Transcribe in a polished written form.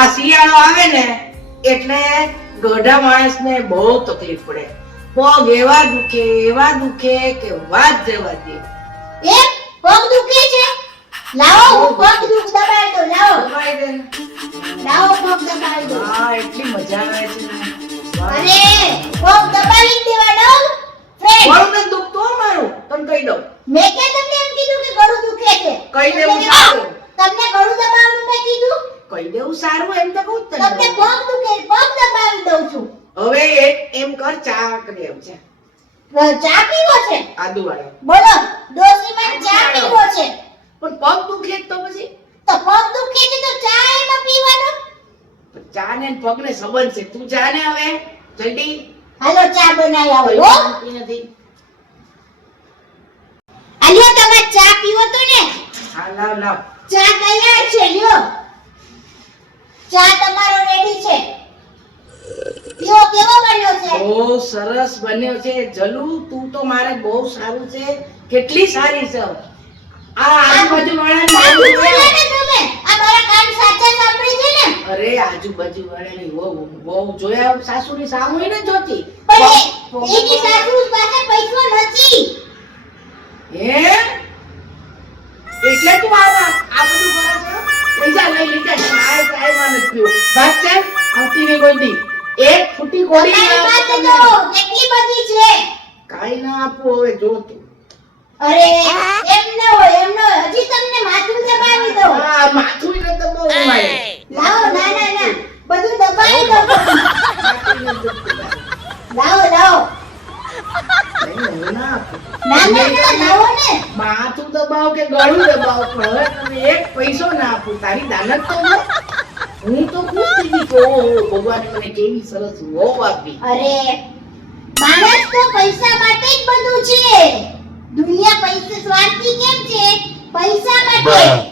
આ શિયાળો આવે ને એટલે ગોઢા માણસને બહુ તકલીફ પડે. પગ એવા દુખે કે વાત જવા દે. એ પગ દુખે છે? લાવો હું પગ દબાવી દો. લાવો દબાઈ દે. લાવો પગ દબાવી દો. હા, એટલી મજા આવે છે. અરે પગ દબાવી દેવાનો ફ્રેન્ડ. ગળું નથી દુખતું હો મારું, તને કહી દઉં. મેં કે તમને એમ કીધું કે ગળું દુખે છે. કહી દેવું સારું. તમને ગળું દબાવવાનું મેં કીધું? કહી દેવું સારું એમ તો કહું જ તમને તને. પગ દુખે પગ દબાવી દઉં છું. હવે એમ કર, ચા કરી આવ છે. ચા પીવો છે? આદુ વાળો. બોલો ડોસીમાં ચા પીવો છે? પણ પગ દુખે તો પછી તો પગ દુખે છે તો ચા એમાં પીવાનો? ચા ને પગ ને સંબંધ છે. તું જા ને હવે જલ્દી. હાલો ચા બનાવી આવો હો. નથી. આલ્યો તમે ચા પીવો તો ને? હા, લાવ લાવ. ચા તૈયાર છે લ્યો. ચા તમારો રેડી છે. પીવો. કેવો બન્યો છે? બહુ સરસ બન્યો છે જલુ. તું તો મારે બહુ સારું છે. કેટલી સારી છે. આ આજુબાજુ સાચું વાળાની બોલ્યા ને તમે? આ મારા કાન સાચા સાંભળી છે ને? અરે આજુબાજુ વાળાની બહુ જોયા સાસુની સામુય ને જોતી. પણ એની સાસુ પાસે પૈસો નથી. હે એટલે તું આ બધું કરે છે? લઈ જા ચાય માં નથી પીવું. બસ છે આવતી ને ગોડી એક ફૂટી ગોળી તમારી પાસે તો કેટલી બધી છે. કાઈ ના આપું હવે જો તું. અરે એમ ન હોય એમ ન હોય. હજી તમને માથું દબાવી દો. આ માથું ને તો બહુ મારે. લાવો ના બધું દબાવી દો. માથું ને દુખતું. લાવો લાવો. નહીં, હું ના આપું. ના લાવો ને. માથું દબાવ કે ગળું દબાવ પણ હવે તમે એક પૈસો ના આપું. તારી દાનત તો હોય. હું તો ખુશ થઈ ગઈ કે ઓહો, ભગવાને મને કેવી સરસ વહુ આપી. અરે માણસ તો પૈસા માટે જ બધું છે. દુનિયા પૈસા સ્વાર્થી કેમ છે? પૈસા માટે.